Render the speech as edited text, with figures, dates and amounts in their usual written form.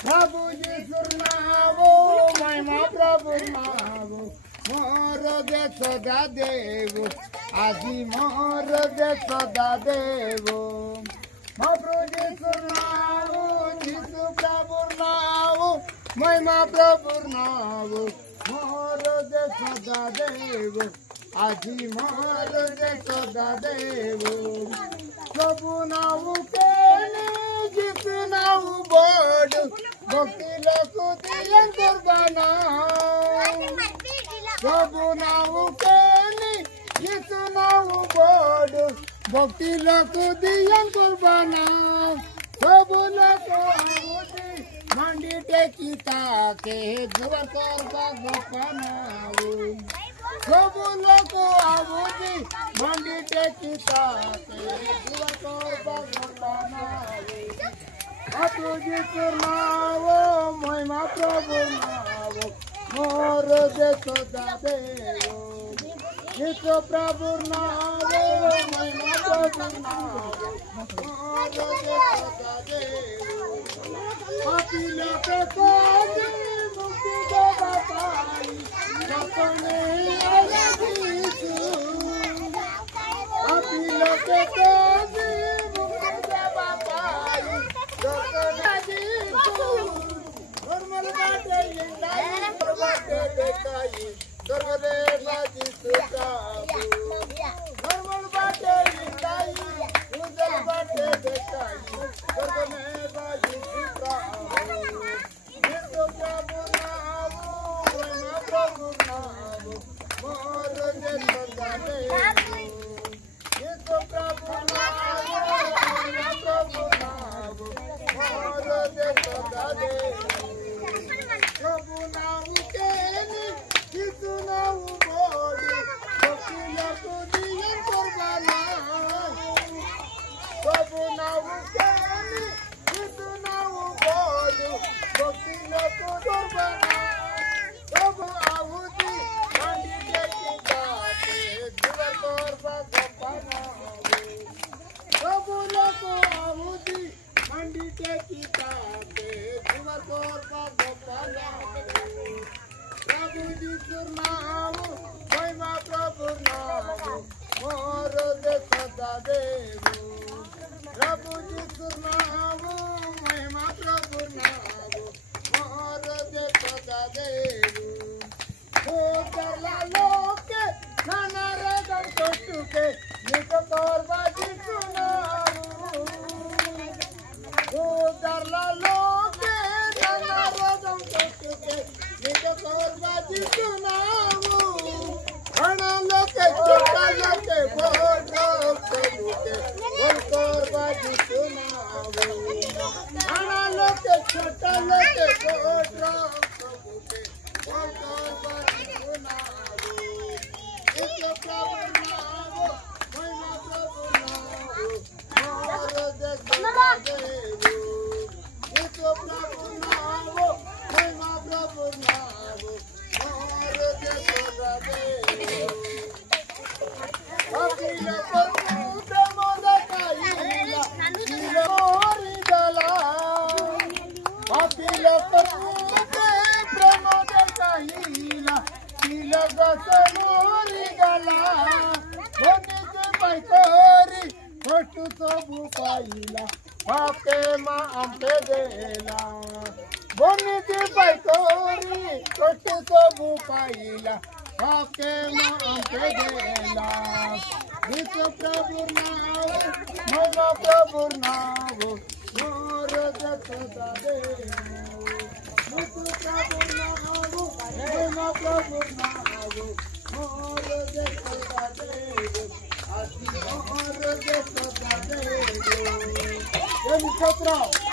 प्रभु जीसुर नावो महिमा प्रभु नावो मोर दे सदा देवो आदि मोर दे सदा देवो प्रभु जीसुर नावो जीसु प्रभु नावो महिमा प्रभु नावो मोर दे सदा देवो आदि मोर दे सदा देवो प्रभु नावो केने जीसु नावो बड़ भक्ति लोक दियन कुर्बाना प्रभु नावो केने जीसु नावो बड़ भक्ति लोक दियन कुर्बाना प्रभु लोक आहुति मंडी टेकिता के जुवर करबा गोपनाओ प्रभु लोक आहुति मंडी टेकिता के जुवर करबा गोपनाओ प्रभु जीसु नावो महिमा प्रभु नावो मोर दे सदा देवो जीसु प्रभु नावो महिमा प्रभु नावो मोर दे सदा देवो पापी लोक को मुक्ति देवा पाई सपने आया जीसु पापी लोक को मुक्ति देवा पाई सपने जीसु निर्मल बाटे इंदाई बाटे देखाई स्वर्गदेवा जीसु प्रभु निर्मल बाटे इंदाई उजल बाटे देखाई स्वर्गदेवा जीसु प्रभु जीसु प्रभु नामो महिमा प्रभु नामो मोर दे सदा देवो जीसु प्रभु नामो महिमा प्रभु नामो मोर दे सदा देवो प्रभु नाम केने जीसु नाम बड़ भक्ति लोक दियन कुर्बाना प्रभु नाम केने जीसु नाम बड़ भक्ति लोक कुर्बाना प्रभु आहुति मंडी टेकिता के जुवर करबा गोपना प्रभु लोक आहुति मंडी टेकिता के जुवर करबा गोपना प्रभु जीसु नावो महिमा प्रभु नावो मोर दे सदा देवो प्रभु जीसु नावो महिमा प्रभु नावो मोर दे सदा देवो ओ करला लोक नाना रगम कोटुके निक करबा जीसु नावो ओ करला लोक नाना रगम कोटुके निक करबा जीसु नावो घना लोके छोटा लोके बड़ प्रभुके बोल करबा जीसु नावो घना लोके छोटा लोके बड़ प्रभुके बोल करबा जीसु नावो जीसु प्रभु नावो महिमा प्रभु नावो मोर दे सदा देवो जीसु प्रभु नावो महिमा प्रभु नावो मोर दे सदा देवो पापी लोक प्रेम देखाइला मोरी गला पापी लोक प्रेम देखाइला तिलक मोरी गला भोनित पाइकोरी कष्ट सबु पाइला पापे माँ आमके देला भोनित पाइकोरी कष्ट सबु पाइला पापे माँ आमके देला जीसु प्रभु नावो महिमा प्रभु नावो मोर दे सदा देवो जीसु प्रभु नावो महिमा प्रभु नावो मोर दे सदा देवो आदि मोर दे सदा देवो ये निक्षत्र